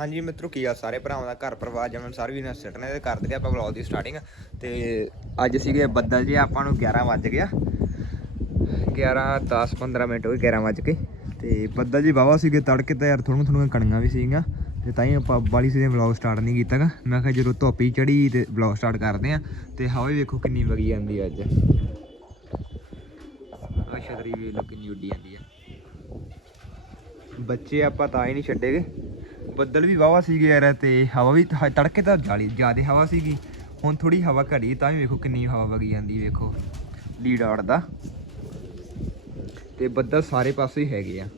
ਹਾਂਜੀ ਮਿੱਤਰੋ, ਕੀ ਆ? ਸਾਰੇ ਭਰਾਵਾਂ ਦਾ ਘਰ ਪਰਿਵਾਰ ਜਮਨ ਸਰ ਵੀ ਨਾ ਸੱਟਨੇ ਤੇ ਕਰ ਦਗੇ ਆਪਾਂ ਵਲੌਗ ਦੀ ਸਟਾਰਟਿੰਗ ਤੇ ਅੱਜ ਸੀਗੇ ਬੱਦਲ ਜੇ, ਆਪਾਂ ਨੂੰ 11 ਵੱਜ ਗਿਆ 11 10 15 ਮਿੰਟ ਹੋ ਗਏ 11 ਵੱਜ ਕੇ। ਤੇ ਬੱਦਲ ਜੀ ਵਾਵਾ ਸੀਗੇ ਤੜਕੇ ਤਾਂ ਯਾਰ ਥੋੜੀਆਂ ਥੋੜੀਆਂ ਕਣੀਆਂ ਵੀ ਸੀਗੀਆਂ। ਤੇ ਤਾਂ ਹੀ ਆਪਾਂ ਬਾਲੀ ਸੀ ਵਲੌਗ ਸਟਾਰਟ ਨਹੀਂ ਕੀਤਾਗਾ ਮੈਂ ਕਿਹਾ ਜਦੋਂ ਧੁੱਪ ਹੀ ਚੜੀ ਤੇ ਵਲੌਗ ਸਟਾਰਟ ਕਰਦੇ ਆ। ਤੇ ਹਵਾ ਵੀ ਵੇਖੋ ਕਿੰਨੀ ਵਗੀ ਜਾਂਦੀ ਆ ਅੱਜ। ਆ ਛਤਰੀ ਵੀ ਲੋ ਕਿੰਨੀ ਉੱਡੀ ਜਾਂਦੀ ਆ। ਬੱਚੇ ਆਪਾਂ ਤਾਂ ਹੀ ਨਹੀਂ ਛੱਡੇਗੇ। ਬੱਦਲ ਵੀ ਵਾਵਾ ਸੀਗੇ ਯਾਰ ਤੇ ਹਵਾ ਵੀ ਤ- ਤੜਕੇ ਤਾਂ ਜਾਲੀ ਜ਼ਿਆਦਾ ਹਵਾ ਸੀਗੀ। ਹੁਣ ਥੋੜੀ ਹਵਾ ਘਟੀ ਤਾਂ ਵੀ ਵੇਖੋ ਕਿੰਨੀ ਹਵਾ ਵਗੀ ਜਾਂਦੀ ਵੇਖੋ। ਲੀਡ ਆੜਦਾ। ਤੇ ਬੱਦਲ ਸਾਰੇ ਪਾਸੇ ਹੀ ਹੈਗੇ ਆ।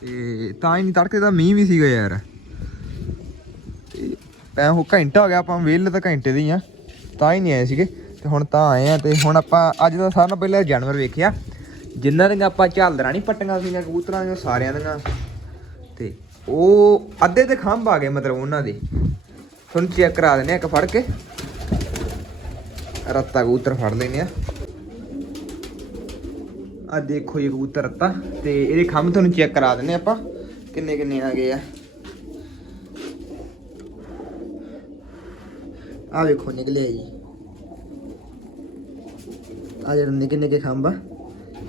ਤੇ ਤਾਂ ਹੀ ਨਹੀਂ ਤੜਕੇ ਦਾ ਮੀਂਹ ਵੀ ਸੀਗਾ ਯਾਰ। ਤੇ ਐ ਹੋ ਘੰਟਾ ਹੋ ਗਿਆ, ਆਪਾਂ ਵੇਲ ਤਾਂ ਘੰਟੇ ਦੇ ਹੀ ਆ। ਤਾਂ ਹੀ ਨਹੀਂ ਆਏ ਸੀਗੇ। ਤੇ ਹੁਣ ਤਾਂ ਆਏ ਆ ਤੇ ਹੁਣ ਆਪਾਂ ਅੱਜ ਤਾਂ ਸਾਰਿਆਂ ਨਾਲੋਂ ਪਹਿਲਾਂ ਜਾਨਵਰ ਵੇਖਿਆ। ਜਿਨ੍ਹਾਂ ਦੀਆਂ ਆਪਾਂ ਝਾਲਦਰਾਂ ਨਹੀਂ ਪੱਟੀਆਂ ਸੀਗੀਆਂ, ਕਬੂਤਰਾਂ ਦੀਆਂ, ਸਾਰਿਆਂ ਦੀਆਂ। ਤੇ ਉਹ ਅੱਧੇ ਤੇ ਖੰਭ ਆ ਗਏ ਮਤਲਬ ਉਹਨਾਂ ਦੇ। ਤੁਹਾਨੂੰ ਚੈੱਕ ਕਰਾ ਦਿੰਦੇ ਆ ਇੱਕ ਫੜ ਕੇ। ਰੱਤਾ ਕਬੂਤਰ ਫੜ ਲੈਨੇ ਆ। ਆ ਦੇਖੋ ਇਹ ਕਬੂਤਰ ਰੱਤਾ। ਤੇ ਇਹਦੇ ਖੰਭ ਤੁਹਾਨੂੰ ਚੈੱਕ ਕਰਾ ਦਿੰਦੇ ਆਪਾਂ, ਕਿੰਨੇ ਕਿੰਨੇ ਆ ਗਏ ਆ। ਆ ਵੇਖੋ, ਨਿਕਲੇ ਜੀ। ਆ ਜਿਹੜੇ ਨਿੱਕੇ ਨਿੱਕੇ ਖੰਭ ਆ,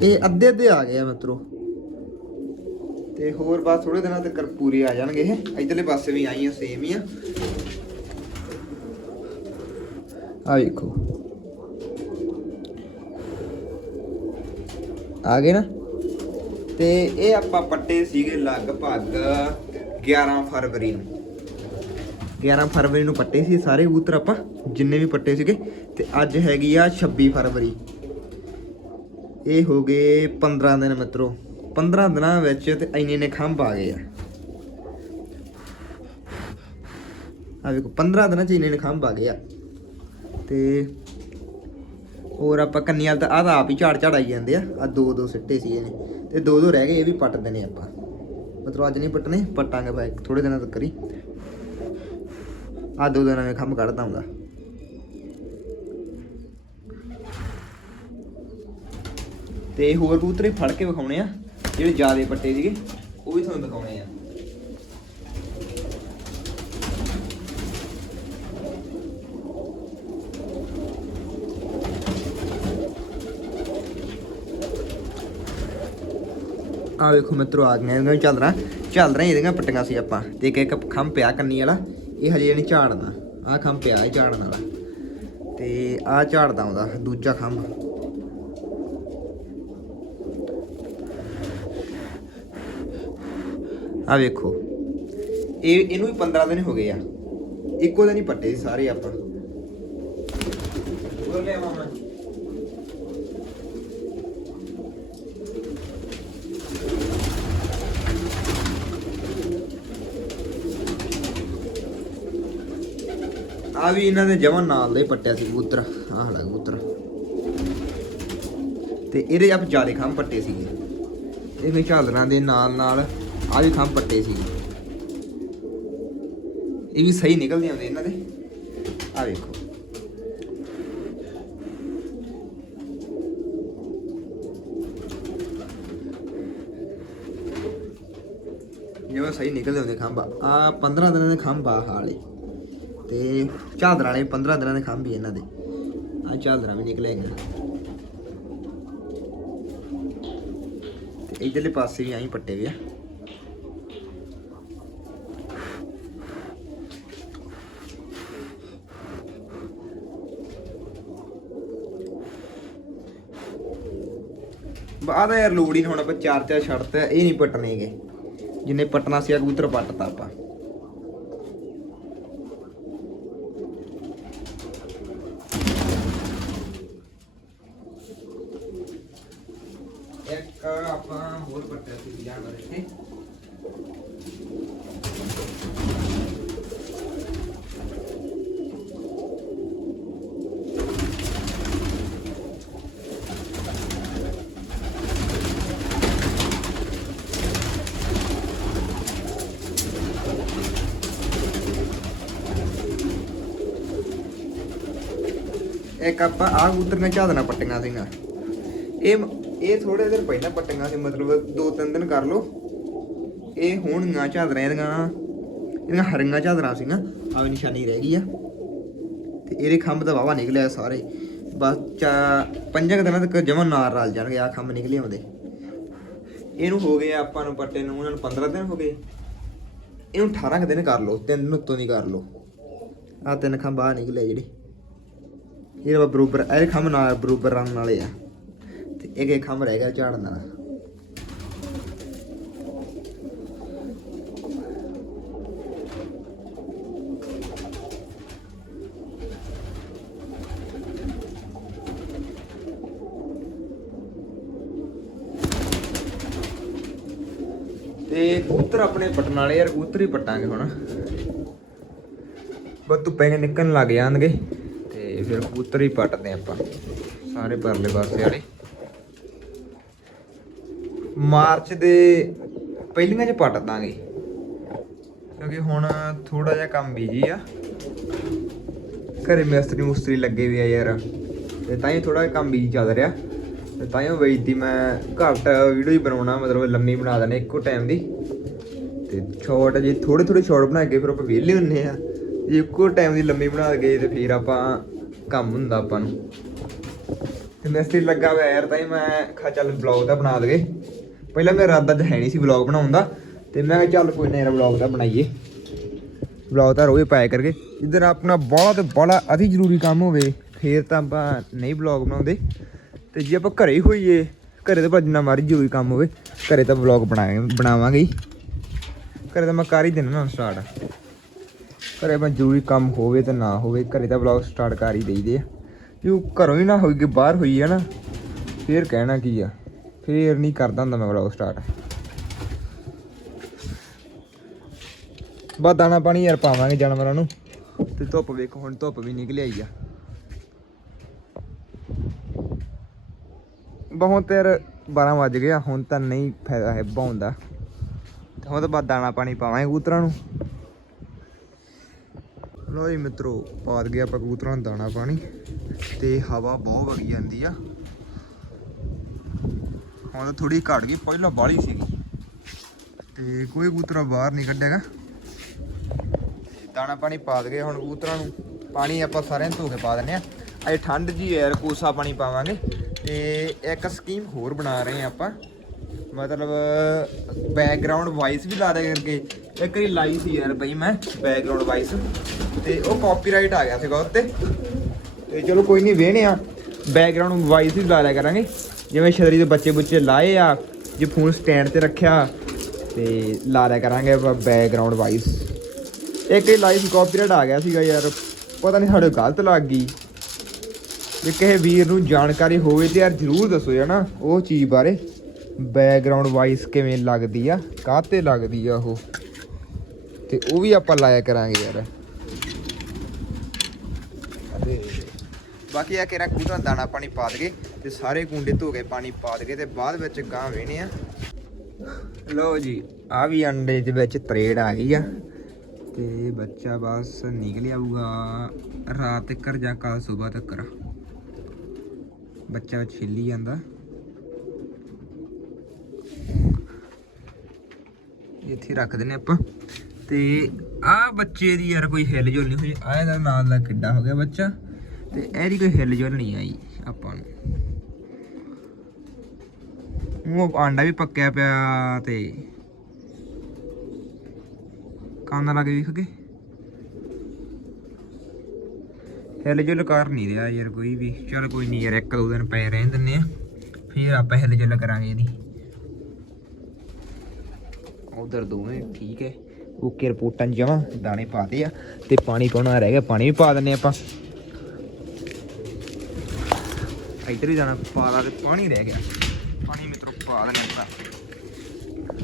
ਇਹ ਅੱਧੇ ਅੱਧੇ ਆ ਗਏ ਆ ਮਿੱਤਰੋ। ਤੇ ਹੋਰ ਬਸ ਥੋੜੇ ਦਿਨਾਂ ਤੱਕ ਪੂਰੇ ਆ ਜਾਣਗੇ ਇਹ। ਇਧਰਲੇ ਪਾਸੇ ਵੀ ਆਈਆਂ ਸੇਮ ਹੀ ਆ। ਆ ਵੇਖੋ। ਆ ਗਏ ਨਾ? ਤੇ ਇਹ ਆਪਾਂ ਪੱਟੇ ਸੀਗੇ ਲਗਭਗ 11 ਫਰਵਰੀ ਨੂੰ। 11 ਫਰਵਰੀ ਨੂੰ ਪੱਟੇ ਸੀ ਸਾਰੇ ਕਬੂਤਰ ਆਪਾਂ, ਜਿੰਨੇ ਵੀ ਪੱਟੇ ਸੀਗੇ। ਤੇ ਅੱਜ ਹੈਗੀ ਆ 26 ਫਰਵਰੀ। ਇਹ ਹੋ ਗਏ 15 ਦਿਨ ਮਿੱਤਰੋ। 15 ਦਿਨਾਂ ਵਿੱਚ ਤੇ ਇੰਨੇ ਨੇ ਖੰਭ ਆ ਗਏ ਆ। ਆ ਵੇਖੋ 15 ਦਿਨਾਂ ਚ ਇੰਨੇ ਨੇ ਖੰਭ ਆ ਗਏ ਆ। ਤੇ ਹੋਰ ਆਪਾਂ ਕੰਨੀਆਂ ਤਾਂ ਆਹ ਤਾਂ ਆਪ ਹੀ ਝਾੜ ਝਾੜਾਈ ਜਾਂਦੇ ਆ। ਆ ਦੋ ਦੋ ਸਿੱਟੇ ਸੀ ਇਹਨੇ। ਤੇ ਦੋ ਦੋ ਰਹਿ ਗਏ, ਇਹ ਵੀ ਪੱਟ ਦੇਣੇ ਆਪਾਂ। ਮਤਲਬ ਅੱਜ ਨਹੀਂ ਪੱਟਨੇ ਪੱਟਾਂਗੇ ਬਾਈ ਥੋੜੇ ਦਿਨਾਂ ਤੱਕ ਕਰੀ ਆ ਦੋ ਦਿਨਾਂ ਵਿੱਚ ਖੰਭ ਕੱਢਦਾ ਹੁੰਦਾ। ਤੇ ਹੋਰ ਕਬੂਤਰ ਵੀ ਫੜ ਕੇ ਵਿਖਾਉਣੇ ਆ, ਜਿਹੜੇ ਜਿਆਦੇ ਪੱਟੇ ਸੀਗੇ, ਉਹ ਵੀ ਤੁਹਾਨੂੰ ਦਿਖਾਉਣੇ ਆ। ਆ ਵੇਖੋ ਮਿੱਤਰੋ, ਆ ਗਈਆਂ ਇਹਨਾਂ ਚੱਲ ਰਹਾ ਚੱਲ ਰਹਾ ਇਹਦੀਆਂ ਪੱਟੀਆਂ ਸੀ ਆਪਾਂ। ਤੇ ਇੱਕ ਇੱਕ ਖੰਭ ਪਿਆ ਕੰਨੀ ਵਾਲਾ, ਇਹ ਹਜੇ ਨਹੀਂ ਝਾੜਦਾ ਆ ਖੰਭ ਪਿਆ, ਇਹ ਝਾੜਨ ਵਾਲਾ। ਤੇ ਆ ਝਾੜਦਾ ਆਉਂਦਾ ਦੂਜਾ ਖੰਭ। ਆ ਵੇਖੋ। ਇਹ ਇਹਨੂੰ ਵੀ 15 ਦਿਨ ਹੋ ਗਏ ਆ। ਇੱਕੋ ਦਿਨ ਹੀ ਪੱਟੇ ਸੀ ਸਾਰੇ ਆਪਾਂ। ਹੋਰ ਲੈ ਮਾਮਾ ਆ ਵੀ ਇਹਨਾਂ ਦੇ ਜਮਨ ਨਾਲ ਦਾ ਪੱਟਿਆ ਸੀ ਕਬੂਤਰ। ਆਹ ਹਲਾ ਕਬੂਤਰ। ਤੇ ਇਹਦੇ ਆਪ ਜਿਆਦੇ ਖੰਭ ਪੱਟੇ ਸੀਗੇ। ਇਹ ਵੀ ਝਾਲਰਾਂ ਦੇ ਨਾਲ ਨਾਲ ਆਹ ਵੀ ਖੰਭ ਪੱਟੇ ਸੀ। ਇਹ ਵੀ ਸਹੀ ਨਿਕਲਦੇ ਆਉਂਦੇ ਇਹਨਾਂ ਦੇ। ਆ ਵੇਖੋ ਜਿਵੇਂ ਸਹੀ ਨਿਕਲਦੇ ਹੁੰਦੇ ਖੰਭ। ਆ 15 ਦਿਨਾਂ ਦੇ ਖੰਭ ਆ ਹਾਲੇ ਤੇ ਝਾਦਰਾਂ ਵਾਲੇ 15 ਦਿਨਾਂ ਦੇ ਖੰਭ ਹੀ ਇਹਨਾਂ ਦੇ। ਆ ਝਾਦਰਾਂ ਵੀ ਨਿਕਲੇ ਗਏ ਤੇ ਇਧਰਲੇ ਪਾਸੇ ਵੀ ਆਈ ਪੱਟੇ ਵੀ ਆ। ਬਾਅਦ ਯਾਰ ਲੋੜ ਹੀ ਨਹੀਂ ਹੁਣ ਆਪਾਂ ਚਾਰ ਚਾਰ ਛੱਡਤੇ ਇਹ ਨਹੀਂ ਪੱਟਣੇਗੇ। ਜਿੰਨੇ ਪੱਟਣਾ ਸੀ ਆ ਕਬੂਤਰ ਪੱਟਤਾ ਆਪਾਂ। ਇੱਕ ਆਪਾਂ ਆਹ ਕਬੂਤਰੀਆਂ ਝਾਦਣਾ ਪੱਟੀਆਂ ਸੀਗਾ ਇਹ ਇਹ ਥੋੜੇ ਦਿਨ ਪਹਿਲਾਂ ਪੱਟੀਆਂ ਸੀ, ਮਤਲਬ ਦੋ ਤਿੰਨ ਦਿਨ ਕਰ ਲੋ ਇਹ ਹੁਣ ਨਾ ਝਾਦਣਾ ਇਹਦੀਆਂ ਇਹਦੀਆਂ ਹਰੀਆਂ ਝਾਦਣਾ ਸੀਗਾ ਆਹ ਨਿਸ਼ਾਨੀ ਰਹਿ ਗਈ ਆ। ਤੇ ਇਹਦੇ ਖੰਭ ਦਾ ਵਾਵਾ ਨਿਕਲਿਆ ਸਾਰੇ। ਬਸ ਚਾ, ਪੰਜਾਂ ਕੁ ਦਿਨਾਂ ਤੱਕ ਜਮਾ ਨਾਲ ਰਲ ਜਾਣਗੇ ਆ ਖੰਭ ਨਿਕਲੇ ਆਉਂਦੇ। ਇਹਨੂੰ ਹੋ ਗਏ ਆਪਾਂ ਨੂੰ ਪੱਟੇ ਨੂੰ ਉਹਨਾਂ ਨੂੰ 15 ਦਿਨ ਹੋ ਗਏ। ਇਹਨੂੰ 18 ਦਿਨ ਕਰ ਲਓ, ਤਿੰਨ ਨੂੰ ਉੱਤੋਂ ਦੀ ਕਰ ਲਓ। ਆ ਤਿੰਨ ਖੰਭ ਆ ਨਿਕਲੇ ਜਿਹੜੇ। ਇਹ ਵਾ ਬਰੋਬਰ, ਇਹ ਖੰਭ ਨਾਲ ਬਰੋਬਰ ਰਨ ਵਾਲੇ ਆ। ਤੇ ਇੱਕ ਇੱਕ ਖੰਭ ਰਹਿ ਗਿਆ ਝਾੜਨ ਨਾਲ ਤੇ ਕਬੂਤਰ ਆਪਣੇ ਪਟਣ ਵਾਲੇ ਯਾਰ ਕਬੂਤਰ ਹੀ ਪਟਾਂਗੇ ਹੁਣ। ਬਸ ਧੁੱਪੇ ਨਿਕਲਣ ਲੱਗ ਜਾਣਗੇ। ਫਿਰ ਕਬੂਤਰ ਹੀ ਪੱਟਦੇ ਆਪਾਂ, ਸਾਰੇ ਪਰਲੇ ਪਾਸੇ ਵਾਲੇ। ਮਾਰਚ ਦੇ ਪਹਿਲੀਆਂ ਚ ਪੱਟ ਦਾਂਗੇ, ਕਿਉਂਕਿ ਹੁਣ ਥੋੜਾ ਜਿਹਾ ਕੰਮ ਬੀਜੀ ਆ। ਘਰੇ ਮਿਸਤਰੀ ਮੁਸਤਰੀ ਲੱਗੇ ਵੀ ਆ ਯਾਰ, ਤੇ ਤਾਂ ਹੀ ਥੋੜਾ ਜਿਹਾ ਕੰਮ ਬੀਜੀ ਚੱਲ ਰਿਹਾ। ਤੇ ਤਾਂ ਹੀ ਵੇਚਦੀ ਮੈਂ ਘੱਟ ਵੀਡੀਓ ਹੀ ਬਣਾਉਣਾ, ਮਤਲਬ ਲੰਮੀ ਬਣਾ ਦੇਣੀ ਇੱਕੋ ਟਾਈਮ ਦੀ। ਤੇ ਸ਼ਾਰਟ ਜੇ ਥੋੜੇ ਥੋੜੇ ਸ਼ਾਰਟ ਬਣਾ ਕੇ ਫਿਰ ਆਪਾਂ ਵਿਹਲੇ ਹੁੰਨੇ ਆ। ਜੇ ਇੱਕੋ ਟਾਈਮ ਦੀ ਲੰਮੀ ਬਣਾ ਕੇ ਤੇ ਫਿਰ ਆਪਾਂ ਕੰਮ ਹੁੰਦਾ ਆਪਾਂ ਨੂੰ। ਤੇ ਮਿਸਤਰੀ ਲੱਗਾ ਹੋਇਆ ਯਾਰ ਤਾਂ ਹੀ ਮੈਂ ਖਾ ਚੱਲ ਵਲੌਗ ਦਾ ਬਣਾ ਦਗੇ ਪਹਿਲਾਂ ਮੇਰਾ ਇਰਾਦਾ ਤਾਂ ਹੈ ਨਹੀਂ ਸੀ ਵਲੌਗ ਬਣਾਉਣ ਦਾ, ਤੇ ਮੈਂ ਕਿਹਾ ਚੱਲ ਕੋਈ ਨਾ ਯਾਰ ਵਲੌਗ ਦਾ ਬਣਾਈਏ। ਵਲੌਗ ਤਾਂ ਰੋਜ਼ ਪਾਇਆ ਕਰਕੇ। ਜਿੱਦਣ ਆਪਣਾ ਬਹੁਤ ਬੜਾ ਅਤੀ ਜ਼ਰੂਰੀ ਕੰਮ ਹੋਵੇ, ਫੇਰ ਤਾਂ ਆਪਾਂ ਨਹੀਂ ਵਲੌਗ ਬਣਾਉਂਦੇ। ਤੇ ਜੇ ਆਪਾਂ ਘਰੇ ਹੀ ਹੋਈਏ, ਘਰੇ ਤਾਂ ਭੱਜਣਾ ਮਰਜ਼ੀ ਜ਼ਰੂਰੀ ਕੰਮ ਹੋਵੇ, ਘਰੇ ਤਾਂ ਵਲੌਗ ਬਣਾਵਾਂਗੇ ਬਣਾਵਾਂਗੇ ਹੀ। ਘਰੇ ਤਾਂ ਮੈਂ ਕਰ ਹੀ ਦੇਣਾ ਨਾ ਸਟਾਰਟ ਘਰੇ ਮੈਂ ਜ਼ਰੂਰੀ ਕੰਮ ਹੋਵੇ ਤਾਂ ਨਾ ਹੋਵੇ, ਘਰੇ ਤਾਂ ਵਲੌਗ ਸਟਾਰਟ ਕਰ ਹੀ ਦੇਈਦੇ ਆ। ਜੇ ਉਹ ਘਰੋਂ ਹੀ ਨਾ ਹੋਈ ਬਾਹਰ ਹੋਈ ਆ ਨਾ, ਫੇਰ ਕਹਿਣਾ ਕੀ ਆ? ਫੇਰ ਨਹੀਂ ਕਰਦਾ ਹੁੰਦਾ ਮੈਂ ਵਲੌਗ ਸਟਾਰਟ ਬਾ ਦਾਣਾ ਪਾਣੀ ਯਾਰ ਪਾਵਾਂਗੇ ਜਾਨਵਰਾਂ ਨੂੰ। ਤੇ ਧੁੱਪ ਵੇਖੋ, ਹੁਣ ਧੁੱਪ ਵੀ ਨਿਕਲ ਆਈ ਆ। ਬਹੁਤ ਯਾਰ 12 ਵੱਜ ਗਿਆ ਹੁਣ ਤਾਂ ਨਹੀਂ ਫਾਇਦਾ ਹੈ ਬਾਉਣ ਦਾ। ਤੇ ਹੁਣ ਤਾਂ ਬਾਅਦ ਦਾਣਾ ਪਾਣੀ ਪਾਵਾਂਗੇ ਕਬੂਤਰਾਂ ਨੂੰ। ਲੋ ਜੀ ਮਿੱਤਰੋ ਪਾਦ ਗਿਆ ਆਪਾਂ ਕਬੂਤਰਾਂ ਨੂੰ ਦਾਣਾ ਪਾਣੀ ਤੇ ਹਵਾ ਬਹੁਤ ਵਗੀ ਜਾਂਦੀ ਆ। ਹੁਣ ਤਾਂ ਥੋੜੀ ਘਟ ਗਈ, ਪਹਿਲਾਂ ਬਾਹਲੀ ਸੀਗੀ। ਤੇ ਕੋਈ ਕਬੂਤਰਾ ਬਾਹਰ ਨਹੀਂ ਕੱਢੇਗਾ। ਦਾਣਾ ਪਾਣੀ ਪਾ ਦਗੇ ਹੁਣ ਕਬੂਤਰਾਂ ਨੂੰ। ਪਾਣੀ ਆਪਾਂ ਸਾਰਿਆਂ ਨੂੰ ਧੋ ਕੇ ਪਾ ਦਿੰਨੇ ਆ। ਅਜੇ ਠੰਡ ਜੀ ਐ ਕੋਸਾ ਪਾਣੀ ਪਾਵਾਂਗੇ। ਤੇ ਇੱਕ ਸਕੀਮ ਹੋਰ ਬਣਾ ਰਹੇ ਆ ਆਪਾਂ। ਮਤਲਬ ਬੈਕਗ੍ਰਾਉਂਡ ਵਾਇਸ ਵੀ ਲਾ ਦੇ ਕਰਕੇ ਇੱਕ ਵਾਰੀ ਲਾਈ ਸੀ ਯਾਰ ਬਈ ਮੈਂ ਬੈਕਗ੍ਰਾਉਂਡ ਵਾਇਸ ਤੇ ਉਹ ਕਾਪੀਰਾਈਟ ਆ ਗਿਆ ਸੀਗਾ ਉੱਤੇ। ਤੇ ਚਲੋ ਕੋਈ ਨਹੀਂ ਵੇਹਣੇ ਆ। ਬੈਕਗ੍ਰਾਉਂਡ ਵਾਇਸ ਵੀ ਲਾ ਲਿਆ ਕਰਾਂਗੇ। ਜਿਵੇਂ ਛਤਰੀ ਦੇ ਬੱਚੇ ਬੁੱਚੇ ਲਾਏ ਆ, ਜੇ ਫੋਨ ਸਟੈਂਡ ਤੇ ਰੱਖਿਆ, ਤੇ ਲਾ ਲਿਆ ਕਰਾਂਗੇ ਬੈਕਗ੍ਰਾਉਂਡ ਵਾਇਸ ਇੱਕ ਹੀ ਲਾਈਵ ਕਾਪੀਰਾਈਟ ਆ ਗਿਆ ਸੀਗਾ ਯਾਰ, ਪਤਾ ਨਹੀਂ ਸਾਡੇ ਗਲਤ ਲੱਗ ਗਈ। ਜੇ ਕਿਸੇ ਵੀਰ ਨੂੰ ਜਾਣਕਾਰੀ ਹੋਵੇ ਤੇ ਯਾਰ ਜਰੂਰ ਦੱਸੋ ਜਣਾ ਉਹ ਚੀਜ਼ ਬਾਰੇ। ਬੈਕਗ੍ਰਾਉਂਡ ਵਾਇਸ ਕਿਵੇਂ ਲੱਗਦੀ ਆ, ਕਾਹਤੇ ਲੱਗਦੀ ਆ ਉਹ। ਤੇ ਉਹ ਵੀ ਆਪਾਂ ਲਾਇਆ ਕਰਾਂਗੇ ਯਾਰ। ਤੇ ਬਾਕੀ ਆ ਕਿਹੜਾ ਕੂਟਾਂ ਦਾਣਾ ਪਾਣੀ ਪਾ ਦਗੇ ਤੇ ਸਾਰੇ ਕੁੰਡੇ ਧੋ ਕੇ ਪਾਣੀ ਪਾ ਦਗੇ ਤੇ ਬਾਅਦ ਵਿੱਚ ਗਾਂ ਵੇਣੇ ਆ ਲਓ ਜੀ ਆ ਵੀ ਅੰਡੇ ਦੇ ਵਿੱਚ ਤਰੇੜ ਆ ਗਈ ਆ ਤੇ ਬੱਚਾ ਬਸ ਨਿਕਲ ਆਊਗਾ ਰਾਤ ਤੱਕ ਜਾਂ ਕੱਲ ਸਵੇਰ ਤੱਕ ਬੱਚਾ ਛਿੱਲੀ ਜਾਂਦਾ। ਇੱਥੇ ਰੱਖ ਦਿੰਨੇ ਆਪਾਂ। ਤੇ ਆ ਬੱਚੇ ਦੀ ਯਾਰ ਕੋਈ ਹਿੱਲ ਜੁਲ ਨਹੀਂ ਹੋਈ। ਆ ਇਹਦਾ ਨਾਂ ਦਾ ਕਿੱਡਾ ਹੋ ਗਿਆ ਬੱਚਾ। ਤੇ ਇਹਦੀ ਕੋਈ ਹਿੱਲ ਜੁਲ ਨਹੀਂ ਆਈ ਆਪਾਂ ਨੂੰ। ਉਹ ਆਂਡਾ ਵੀ ਪੱਕਿਆ ਪਿਆ ਤੇ ਕੰਨ ਲਾ ਕੇ ਵੇਖ ਕੇ ਹਿੱਲ ਜੁਲ ਕਰ ਨਹੀਂ ਰਿਹਾ ਯਾਰ ਕੋਈ ਵੀ। ਚਲ ਕੋਈ ਨਹੀਂ ਯਾਰ, ਇੱਕ ਦੋ ਦਿਨ ਪਏ ਰਹਿਣ ਦਿੰਨੇ ਆ। ਫਿਰ ਆਪਾਂ ਹਿੱਲ ਜੁਲ ਕਰਾਂਗੇ ਇਹਦੀ। ਉਧਰ ਦੋਵੇਂ ਠੀਕ ਹੈ। ਓਕੇ ਰਿਪੋਰਟਾਂ ਜਮਾ ਦਾਣੇ ਪਾਤੇ ਆ ਤੇ ਪਾਣੀ ਪਾਉਣਾ ਰਹਿ ਗਿਆ, ਪਾਣੀ ਵੀ ਪਾ ਦਿੰਨੇ ਆਪਾਂ। ਇੱਧਰ ਹੀ ਦਾਣਾ ਪਾ ਲਾ ਤੇ ਪਾਣੀ ਰਹਿ ਗਿਆ। ਪਾਣੀ ਮਿੱਤਰੋ, ਪਾ ਦਿੰਨੇ ਆਪਾਂ।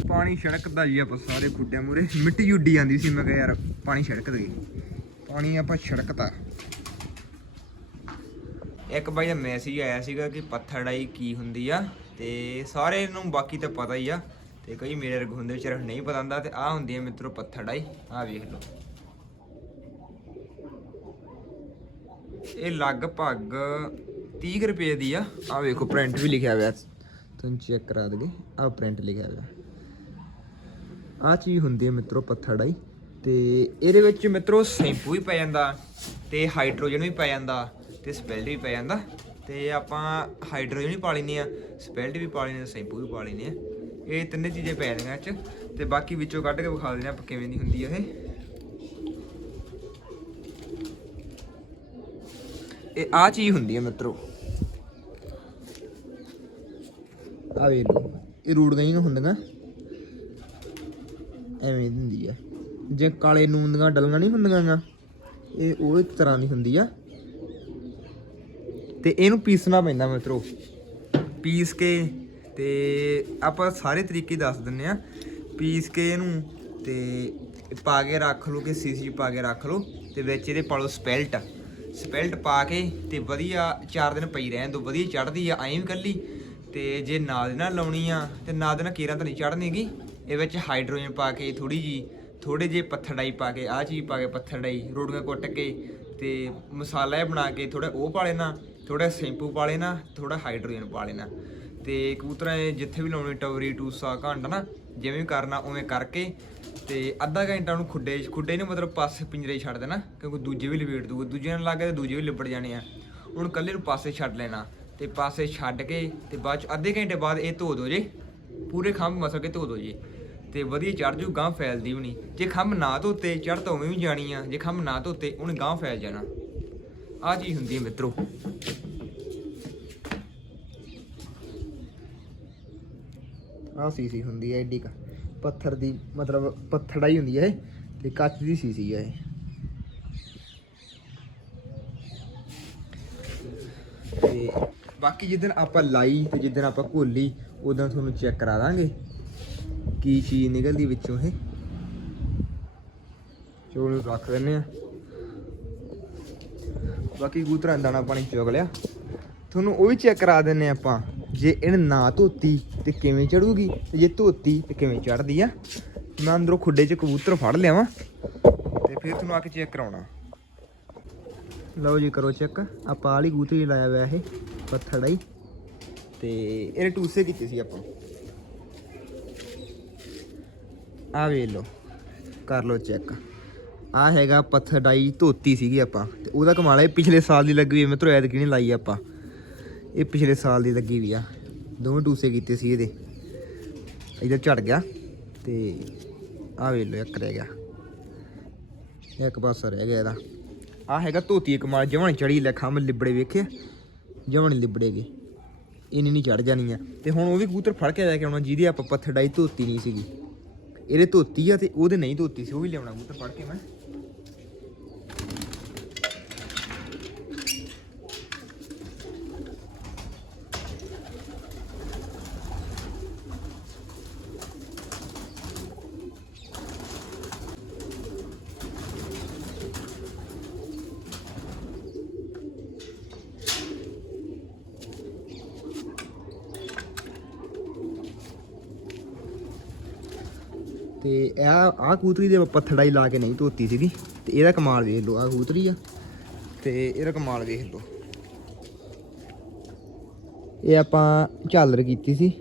ਪਾਣੀ ਛਿੜਕਦਾ ਜੀ ਆਪਾਂ ਸਾਰੇ ਖੁੱਡਿਆਂ ਮੂਰੇ ਮਿੱਟੀ ਉੱਡੀ ਜਾਂਦੀ ਸੀ, ਮੈਂ ਕਿਹਾ ਯਾਰ ਪਾਣੀ ਛੜਕ ਦੇ ਪਾਣੀ ਆਪਾਂ ਛਿੜਕਤਾ। ਇੱਕ ਬਾਈ ਦਾ ਮੈਸੇਜ ਆਇਆ ਸੀਗਾ ਕਿ ਪੱਥੜਾਈ ਕੀ ਹੁੰਦੀ ਆ, ਤੇ ਸਾਰੇ ਨੂੰ ਬਾਕੀ ਤਾਂ ਪਤਾ ਹੀ ਆ। ਤੇ ਕਈ ਮੇਰੇ ਵਰਗੇ ਹੁੰਦੇ ਵਿਚਾਰੇ ਨਹੀਂ ਪਤਾ ਹੁੰਦਾ ਤੇ ਆ ਹੁੰਦੀ ਹੈ ਮਿੱਤਰੋ ਪੱਥੜਾਈ ਆ ਵੇਖ ਲਓ। ਇਹ ਲਗਭਗ 30 ਕੁ ਰੁਪਏ ਦੀ ਆ। ਆ ਵੇਖੋ ਪ੍ਰਿੰਟ ਵੀ ਲਿਖਿਆ ਹੋਇਆ। ਤੁਹਾਨੂੰ ਚੈੱਕ ਕਰਾ ਦਗੇ। ਆ ਪ੍ਰਿੰਟ ਲਿਖਿਆ ਹੋਇਆ। ਆ ਚੀਜ਼ ਹੁੰਦੀ ਹੈ ਮਿੱਤਰੋ ਪੱਥਰ ਡਾਈ। ਤੇ ਇਹਦੇ ਵਿੱਚ ਮਿੱਤਰੋ ਸ਼ੈਂਪੂ ਵੀ ਪੈ ਜਾਂਦਾ, ਤੇ ਹਾਈਡਰੋਜਨ ਵੀ ਪੈ ਜਾਂਦਾ, ਤੇ ਸਪੈਲਟ ਵੀ ਪੈ ਜਾਂਦਾ। ਤੇ ਆਪਾਂ ਹਾਈਡਰੋਜਨ ਵੀ ਪਾ ਲੈਂਦੇ ਆ ਸਪੈਲਟ ਵੀ ਪਾ ਲੈਂਦੇ ਆ ਸ਼ੈਂਪੂ ਵੀ ਪਾ ਲੈਂਦੇ ਆ ਇਹ ਤਿੰਨੇ ਚੀਜ਼ਾਂ ਪੈ ਜਾਂਦੀਆਂ ਇਹ ਚ, ਤੇ ਬਾਕੀ ਵਿੱਚੋਂ ਕੱਢ ਕੇ ਵਿਖਾ ਦਿੰਦੇ ਆ ਆਪਾਂ ਕਿਵੇਂ ਦੀ ਹੁੰਦੀ ਇਹ। ਇਹ ਆ ਚੀਜ਼ ਹੁੰਦੀ ਹੈ ਮਿੱਤਰੋ। ਆ ਵੇ ਲੋ ਇਹ ਰੂੜ ਗਈਆਂ ਹੁੰਦੀਆਂ। ਐਵੇਂ ਹੁੰਦੀ ਆ। ਜੇ ਕਾਲੇ ਨੂਨ ਦੀਆਂ ਡਲੀਆਂ ਨਹੀਂ ਹੁੰਦੀਆਂ ਇਹ ਉਹ ਇੱਕ ਤਰ੍ਹਾਂ ਦੀ ਹੁੰਦੀ ਆ। ਤੇ ਇਹਨੂੰ ਪੀਸਣਾ ਪੈਂਦਾ ਮਿੱਤਰੋ। ਪੀਸ ਕੇ ਤੇ ਆਪਾਂ ਸਾਰੇ ਤਰੀਕੇ ਦੱਸ ਦਿੰਨੇ ਆ ਪੀਸ ਕੇ ਇਹਨੂੰ ਤੇ ਪਾ ਕੇ ਰੱਖ ਲਓ ਕਿ ਸੀਸੀ ਪਾ ਕੇ ਰੱਖ ਲਓ ਤੇ ਵਿੱਚ ਇਹਦੇ ਪਾ ਲਓ ਸਪੈਲਟ। ਸਪੈਲਟ ਪਾ ਕੇ ਤੇ ਵਧੀਆ 4 ਦਿਨ ਪਈ ਰਹਿਣ ਦੋ ਵਧੀਆ ਚੜਦੀ ਆ, ਐਂ ਵੀ ਕੱਲੀ ਤੇ ਜੇ ਨਾਲ ਦੇ ਨਾਲ ਲਾਉਣੀ ਆ ਤੇ ਨਾਲ ਦੇ ਨਾਲ ਕੀਰਾਂ ਤਾਂ ਨਹੀਂ ਚੜਨੇਗੀ ਇਹ ਵਿੱਚ ਹਾਈਡਰੋਜਨ ਪਾ ਕੇ ਥੋੜੀ ਜੀ ਥੋੜੇ ਜੇ ਪੱਥਰ ਡਾਈ ਪਾ ਕੇ, ਆਹ ਚੀਜ਼ ਪਾ ਕੇ ਪੱਥਰ ਡਾਈ ਰੋੜੀਆਂ ਕੁੱਟ ਕੇ ਤੇ ਮਸਾਲਾ ਬਣਾ ਕੇ ਥੋੜਾ ਉਹ ਪਾ ਲੈਣਾ ਥੋੜਾ ਸ਼ੈਂਪੂ ਪਾ ਲੈਣਾ ਥੋੜਾ ਹਾਈਡਰੋਜਨ ਪਾ ਲੈਣਾ। ਤੇ ਕਬੂਤਰਾਂ ਇਹ ਜਿੱਥੇ ਵੀ ਲਾਉਣੀ ਟਵਰੀ ਟੂਸਾ ਘੰਟ ਨਾ ਜਿਵੇਂ ਵੀ ਕਰਨਾ ਉਵੇਂ ਕਰਕੇ ਤੇ ਅੱਧਾ ਘੰਟਾ ਉਹਨੂੰ ਖੁੱਡੇ ਖੁੱਡੇ ਨੂੰ ਮਤਲਬ ਪਾਸੇ ਪਿੰਜਰੇ ਛੱਡ ਦੇਣਾ, ਕਿਉਂਕਿ ਦੂਜੇ ਵੀ ਲਪੇਟ ਦੂਗੇ ਦੂਜੇ ਨਾਲ ਲੱਗ ਗਿਆ ਤੇ ਦੂਜੇ ਵੀ ਲਿਬੜ ਜਾਣੇ ਆ। ਹੁਣ ਕੱਲੇ ਨੂੰ ਪਾਸੇ ਛੱਡ ਲੈਣਾ ਤੇ ਪਾਸੇ ਛੱਡ ਕੇ ਤੇ ਬਾਅਦ ਚ ਅੱਧੇ ਘੰਟੇ ਬਾਅਦ ਇਹ ਧੋ ਦੋ ਜੇ, ਪੂਰੇ ਖੰਭ ਮਸਲ ਕੇ ਧੋ ਦੋ ਜੇ ਤੇ ਵਧੀਆ ਚੜ ਜੂ ਗਾਂ ਫੈਲਦੀ ਵੀ ਨਹੀਂ। ਜੇ ਖੰਭ ਨਾ ਧੋਤੇ ਚੜ ਤਾਂ ਉਵੇਂ ਵੀ ਜਾਣੀ ਆ, ਜੇ ਖੰਭ ਨਾ ਧੋਤੇ, ਉਹਨੇ ਗਾਂ ਫੈਲ ਜਾਣਾ। ਆ ਚੀਜ਼ ਹੁੰਦੀ ਹੈ ਮਿੱਤਰੋ। ਆ ਸੀਸੀ ਹੁੰਦੀ ਹੈ ਐਡੀ ਕਾ। ਪੱਥਰ ਦੀ ਮਤਲਬ ਪੱਥੜਾ ਹੀ ਹੁੰਦੀ ਹੈ ਇਹ ਤੇ ਕੱਚ ਦੀ ਸੀਸੀ ਹੈ ਇਹ। ਤੇ ਬਾਕੀ ਜਿੱਦਣ ਆਪਾਂ ਲਾਈ ਤੇ ਜਿੱਦਣ ਆਪਾਂ ਘੋਲੀ, ਉਦੋਂ ਤੁਹਾਨੂੰ ਚੈੱਕ ਕਰਾ ਦਾਂਗੇ ਕੀ ਚੀਜ਼ ਨਿਕਲਦੀ ਵਿੱਚੋਂ ਇਹ। ਚੋਲ ਨੂੰ ਰੱਖ ਦਿੰਨੇ ਆ ਬਾਕੀ ਕਬੂਤਰਾਂ ਦਾਣਾ ਪਾਣੀ ਚੁਗ ਲਿਆ। ਤੁਹਾਨੂੰ ਉਹ ਵੀ ਚੈੱਕ ਕਰਾ ਦਿੰਨੇ ਆਪਾਂ। ਜੇ ਇਹਨੇ ਨਾ ਧੋਤੀ ਤੇ ਕਿਵੇਂ ਚੜੂਗੀ? ਤੇ ਜੇ ਧੋਤੀ ਤੇ ਕਿਵੇਂ ਚੜਦੀ ਆ? ਮੈਂ ਅੰਦਰੋਂ ਖੁੱਡੇ 'ਚ ਕਬੂਤਰ ਫੜ ਲਿਆਵਾਂ ਤੇ ਫਿਰ ਤੁਹਾਨੂੰ ਆ ਕੇ ਚੈੱਕ ਕਰਾਉਣਾ। ਲਓ ਜੀ ਕਰੋ ਚੈੱਕ ਆਪਾਂ ਆਲੀ ਕਬੂਤਰੀ ਲਾਇਆ ਹੋਇਆ ਇਹ ਪੱਥੜਾ ਹੀ। ਤੇ ਇਹਨੇ ਟੂਸੇ ਕੀਤੇ ਸੀ ਆਪਾਂ। ਆ ਵੇਖ ਲਓ, ਕਰ ਲਓ ਚੈੱਕ ਆ ਹੈਗਾ ਪੱਥਰ ਡਾਈ ਧੋਤੀ ਸੀਗੀ ਆਪਾਂ। ਤੇ ਉਹਦਾ ਕਮਾਲ ਹੈ ਪਿਛਲੇ ਸਾਲ ਦੀ ਲੱਗੀ ਹੋਈ ਮੈਂ ਮਿੱਤਰੋ ਐਤਕੀ ਨਹੀਂ ਲਾਈ ਆਪਾਂ। ਇਹ ਪਿਛਲੇ ਸਾਲ ਦੀ ਲੱਗੀ ਵੀ ਆ। ਦੋਵੇਂ ਟੂਸੇ ਕੀਤੇ ਸੀ ਇਹਦੇ। ਇਹਦਾ ਝੜ ਗਿਆ ਤੇ ਆ ਵੇਖ ਲਓ, ਇੱਕ ਰਹਿ ਗਿਆ। ਇੱਕ ਪਾਸਾ ਰਹਿ ਗਿਆ ਇਹਦਾ। ਆ ਹੈਗਾ ਧੋਤੀ ਇੱਕ ਮਾਲ ਜਵਣ ਚੜੀ ਲੈ ਖੰਮ ਲਿਬੜੇ ਵੇਖਿਆ ਜਵਣ ਲਿਬੜੇਗੇ ਇਹਨੇ ਨਹੀਂ ਚੜ ਜਾਣੀ ਆ। ਤੇ ਹੁਣ ਉਹ ਵੀ ਕੂਤਰ ਫੜ ਕੇ ਲੈ ਕੇ ਆਉਣਾ, ਜਿਹਦੀ ਆਪਾਂ ਪੱਥਰ ਡਾਈ ਧੋਤੀ ਨਹੀਂ ਸੀਗੀ। ਇਹਦੇ ਧੋਤੀ ਆ ਤੇ ਉਹਦੇ ਨਹੀਂ ਧੋਤੀ ਸੀ, ਉਹ ਵੀ ਲਿਆਉਣਾ ਕੂਤਰ ਫੜ ਕੇ ਮੈਂ। ਤੇ ਇਹ ਆਹ ਕੂਤਰੀ ਦੇ ਪੱਥੜਾਈ ਲਾ ਕੇ ਨਹੀਂ ਧੋਤੀ ਸੀਗੀ। ਤੇ ਇਹਦਾ ਕਮਾਲ ਵੇਖ ਲਓ, ਆਹ ਕੂਤਰੀ ਆ। ਤੇ ਇਹਦਾ ਕਮਾਲ ਵੇਖ ਲਓ। ਇਹ ਆਪਾਂ ਝਾਲਰ ਕੀਤੀ ਸੀ,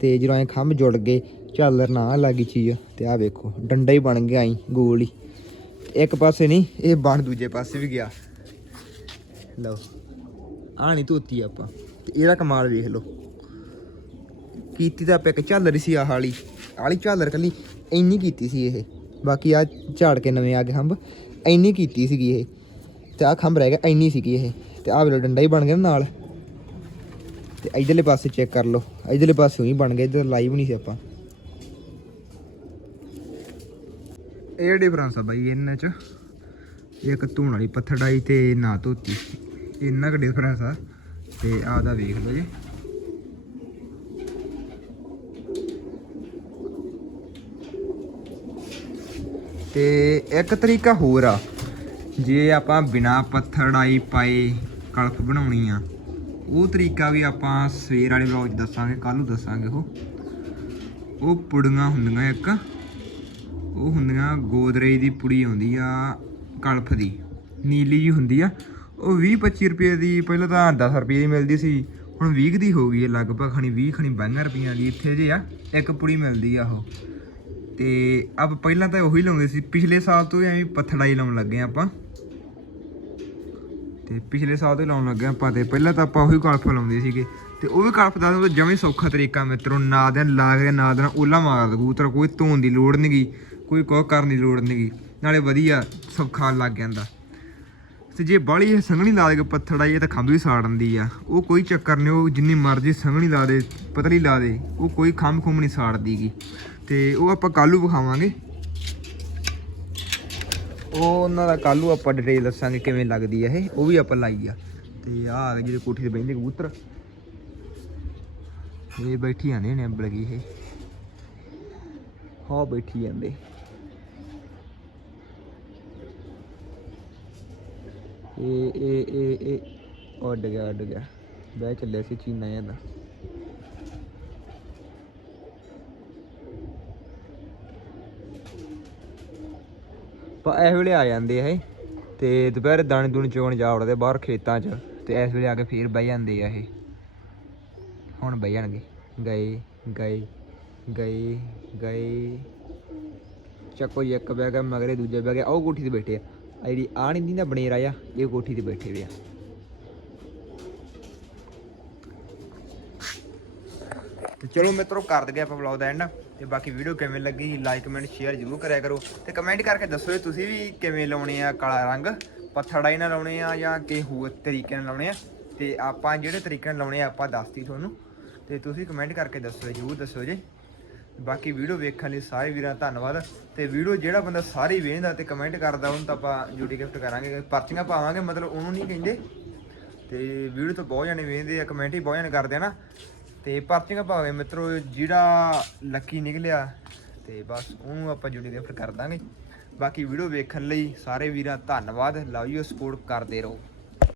ਤੇ ਜਦੋਂ ਐ ਖੰਭ ਜੁੜ ਗਏ, ਝਾਲਰ ਨਾ ਲੱਗੀ ਚੀਜ਼, ਤੇ ਆਹ ਵੇਖੋ, ਡੰਡਾ ਹੀ ਬਣ ਗਿਆ ਆਈ ਗੋਲ ਹੀ। ਇੱਕ ਪਾਸੇ ਨਹੀਂ, ਇਹ ਬਣ ਦੂਜੇ ਪਾਸੇ ਵੀ ਗਿਆ। ਲਓ ਆ ਨਹੀਂ ਧੋਤੀ ਆਪਾਂ। ਤੇ ਇਹਦਾ ਕਮਾਲ ਵੇਖ ਲਓ। ਕੀਤੀ ਤਾਂ ਆਪਾਂ ਇੱਕ ਝਾਲਰ ਹੀ ਸੀ, ਆਹ ਵਾਲੀ। ਆਲੀ ਝਾਲਰ ਕੱਲੀ ਇੰਨੀ ਕੀਤੀ ਸੀ ਇਹ। ਬਾਕੀ ਆ ਝਾੜ ਕੇ ਨਵੇਂ ਆ ਗਏ ਖੰਭ, ਇੰਨੀ ਕੀਤੀ ਸੀਗੀ ਇਹ। ਤੇ ਆ ਖੰਭ ਰਹਿ ਗਿਆ, ਇੰਨੀ ਸੀਗੀ ਇਹ। ਤੇ ਆਹ ਵੇਲੋ ਡੰਡਾ ਹੀ ਬਣ ਗਿਆ ਨਾ ਨਾਲ। ਤੇ ਇਧਰਲੇ ਪਾਸੇ ਚੈੱਕ ਕਰ ਲਓ। ਇਧਰਲੇ ਪਾਸੇ ਹੀ ਬਣ ਗਿਆ, ਇਧਰ ਲਾਈਵ ਨਹੀਂ ਸੀ ਆਪਾਂ। ਇਹ ਡਿਫਰੈਂਸ ਆ ਬਾਈ ਇਹਨਾਂ ਚ। ਇੱਕ ਧੂਣ ਵਾਲੀ ਪੱਥਰ ਪੱਥੜਾਈ ਤੇ ਨਾ ਧੋਤੀ। ਇੰਨਾ ਕੁ ਡਿਫਰੈਂਸ ਆ। ਤੇ ਆਹ ਦਾ ਵੇਖ ਲਓ ਜੀ। ਤੇ ਇੱਕ ਤਰੀਕਾ ਹੋਰ ਆ। ਜੇ ਆਪਾਂ ਬਿਨਾ ਪੱਥੜਾਈ ਪਾਏ ਕਲਫ ਬਣਾਉਣੀ ਆ, ਉਹ ਤਰੀਕਾ ਵੀ ਆਪਾਂ ਸਵੇਰ ਵਾਲੇ ਵਲੌਗ 'ਚ ਦੱਸਾਂਗੇ ਕੱਲ ਨੂੰ ਦੱਸਾਂਗੇ ਉਹ। ਉਹ ਪੁੜੀਆਂ ਹੁੰਦੀਆਂ ਇੱਕ, ਉਹ ਹੁੰਦੀਆਂ ਗੋਦਰੇਜ ਦੀ ਪੁੜੀ ਆਉਂਦੀ ਆ ਕਲਪ ਦੀ, ਨੀਲੀ ਜੀ ਹੁੰਦੀ ਆ। ਉਹ 20 25 ਰੁਪਏ ਦੀ, ਪਹਿਲਾਂ ਤਾਂ 10 ਰੁਪਏ ਦੀ ਮਿਲਦੀ ਸੀ, ਹੁਣ 20 ਦੀ ਹੋ ਗਈ ਹੈ ਲਗਭਗ ਖਣੀ 20 ਖਣੀ 22 ਰੁਪਈਆਂ ਦੀ ਇੱਥੇ ਜੇ ਆ, ਇੱਕ ਪੁੜੀ ਮਿਲਦੀ ਆ ਉਹ। ਤੇ ਆਪ ਪਹਿਲਾਂ ਤਾਂ ਉਹੀ ਲਾਉਂਦੇ ਸੀ, ਪਿਛਲੇ ਸਾਲ ਤੋਂ ਐਵੇਂ ਐਵੇਂ ਹੀ ਲਾਉਣ ਲੱਗੇ ਆ ਆਪਾਂ। ਤੇ ਪਿਛਲੇ ਸਾਲ ਤੋਂ ਹੀ ਲਾਉਣ ਲੱਗੇ ਆਪਾਂ ਤੇ ਪਹਿਲਾਂ ਤਾਂ ਆਪਾਂ ਉਹੀ ਕਲਫ ਲਾਉਂਦੇ ਸੀਗੇ। ਤੇ ਉਹ ਵੀ ਕਲਫ ਦਾ ਜਮੇ ਸੌਖਾ ਤਰੀਕਾ ਮਿੱਤਰੋ, ਨਾ ਦਿਨ ਲਾ ਕੇ, ਨਾ ਦਿਨ ਓਲਾ ਮਾਰ ਦੇ ਕਬੂਤਰ, ਕੋਈ ਧੋਣ ਦੀ ਲੋੜ ਨਹੀਂਗੀ ਕੋਈ ਕੋਹ ਕਰਨ ਦੀ ਲੋੜ ਨਹੀਂਗੀ ਨਾਲੇ ਵਧੀਆ ਸੌਖਾ ਲੱਗ ਜਾਂਦਾ। ਤੇ ਜੇ ਬਾਲੀ ਇਹ ਸੰਘਣੀ ਲਾ ਦੇ ਪੱਥੜ ਆਈ ਇਹ ਤਾਂ ਖੰਭ ਵੀ ਸਾੜ ਦਿੰਦੀ ਆ। ਉਹ ਕੋਈ ਚੱਕਰ ਨਹੀਂ ਉਹ ਜਿੰਨੀ ਮਰਜ਼ੀ ਸੰਘਣੀ ਲਾ ਦੇ, ਪਤਲੀ ਲਾ ਦੇ, ਉਹ ਕੋਈ ਖੰਭ ਖੁੰਮ ਨਹੀਂ ਸਾੜਦੀਗੀ ਤੇ ਉਹ ਆਪਾਂ ਕੱਲੂ ਵਿਖਾਵਾਂਗੇ। ਉਹ ਉਹਨਾਂ ਦਾ ਕੱਲੂ ਆਪਾਂ ਡਿਟੇਲ ਦੱਸਾਂਗੇ ਕਿਵੇਂ ਲੱਗਦੀ ਆ ਇਹ, ਉਹ ਵੀ ਆਪਾਂ ਲਾਈ ਆ। ਤੇ ਆ ਆ ਗਏ ਜਿਹੜੇ ਕੋਠੀ ਤੇ ਬੈਠੇ ਕਬੂਤਰ। ਇਹ ਬੈਠੀ ਜਾਂਦੇ ਨੇ ਅੰਬਲ ਇਹ। ਹਾਂ ਬੈਠੀ ਜਾਂਦੇ ਇਹ ਇਹ ਇਹ ਇਹ, ਉੱਡ ਗਿਆ ਉੱਡ ਗਿਆ। ਬਹਿ ਚੱਲਿਆ ਸੀ ਚੀਨਾ ਇਹਦਾ ਪਰ ਇਸ ਵੇਲੇ ਆ ਜਾਂਦੇ ਆ ਇਹ। ਤੇ ਦੁਪਹਿਰ ਦਾਣੇ ਦੂਣੇ ਚੋਣ ਜਾ ਵੜਦੇ ਬਾਹਰ ਖੇਤਾਂ 'ਚ, ਤੇ ਇਸ ਵੇਲੇ ਆ ਕੇ ਫੇਰ ਬਹਿ ਜਾਂਦੇ ਆ ਇਹ। ਹੁਣ ਬਹਿ ਜਾਣਗੇ। ਗਏ ਗਏ ਗਏ ਗਏ। ਚੱਕੋ ਜੀ, ਇੱਕ ਬਹਿ ਗਿਆ, ਮਗਰੇ ਦੂਜੇ ਬਹਿ ਗਿਆ, ਉਹ ਕੋਠੀ ਤੇ ਬੈਠੇ ਆ। ਆ ਜਿਹੜੀ ਆ ਨਹੀਂ ਦਿੰਦਾ ਬਨੇਰਾ ਆ ਇਹ ਕੋਠੀ ਤੇ ਬੈਠੇ ਵੇ ਆ। ਤੇ ਚਲੋ ਮਿੱਤਰੋ, ਕਰ ਦਗੇ ਆਪਾਂ ਵਲੌਗ ਦਾ ਐਂਡ ਤੇ ਬਾਕੀ ਵੀਡੀਓ ਕਿਵੇਂ ਲੱਗੀ ਲਾਈਕ ਕਮੈਂਟ ਸ਼ੇਅਰ ਜ਼ਰੂਰ ਕਰਿਆ ਕਰੋ। ਤੇ ਕਮੈਂਟ ਕਰਕੇ ਦੱਸੋ ਜੀ ਤੁਸੀਂ ਵੀ ਕਿਵੇਂ ਲਾਉਣੇ ਆ ਕਾਲਾ ਰੰਗ? ਪੱਥਰ ਡਾਈ ਨਾਲ ਲਾਉਣੇ ਆ ਜਾਂ ਕਿ ਹੋਰ ਤਰੀਕੇ ਨਾਲ ਲਾਉਣੇ ਆ? ਤੇ ਆਪਾਂ ਜਿਹੜੇ ਤਰੀਕੇ ਨਾਲ ਲਾਉਣੇ ਆ ਆਪਾਂ ਦੱਸਤੀ ਤੁਹਾਨੂੰ। ਤੇ ਤੁਸੀਂ ਕਮੈਂਟ ਕਰਕੇ ਦੱਸੋ ਜਰੂਰ ਦੱਸੋ ਜੀ। ਬਾਕੀ ਵੀਡੀਓ ਵੇਖਣ ਲਈ ਸਾਰੇ ਵੀਰਾਂ ਦਾ ਧੰਨਵਾਦ। ਤੇ ਵੀਡੀਓ ਜਿਹੜਾ ਬੰਦਾ ਸਾਰੇ ਹੀ ਵੇਖਦਾ ਤੇ ਕਮੈਂਟ ਕਰਦਾ, ਉਹਨੂੰ ਤਾਂ ਆਪਾਂ ਜੂਟੀ ਗਿਫਟ ਕਰਾਂਗੇ। ਪਰਚੀਆਂ ਪਾਵਾਂਗੇ, ਮਤਲਬ ਉਹਨੂੰ ਨਹੀਂ ਕਹਿੰਦੇ। ਤੇ ਵੀਡੀਓ ਤਾਂ ਬਹੁਤ ਜਣੇ ਵੇਖਦੇ ਆ ਕਮੈਂਟ ਹੀ ਬਹੁਤ ਜਣੇ ਕਰਦੇ ਆ ਨਾ। ਤੇ ਪਰਚੀਆਂ ਪਾਵਾਂਗੇ ਮਿੱਤਰੋ ਜਿਹੜਾ ਲੱਕੀ ਨਿਕਲਿਆ ਤੇ ਬਸ ਉਹਨੂੰ ਆਪਾਂ ਜੂਟੀ ਗਿਫਟ ਕਰ ਦਾਂਗੇ। ਬਾਕੀ ਵੀਡੀਓ ਵੇਖਣ ਲਈ ਸਾਰੇ ਵੀਰਾਂ, ਧੰਨਵਾਦ। ਲਵ ਯੂ ਸਪੋਰਟ ਕਰਦੇ ਰਹੋ।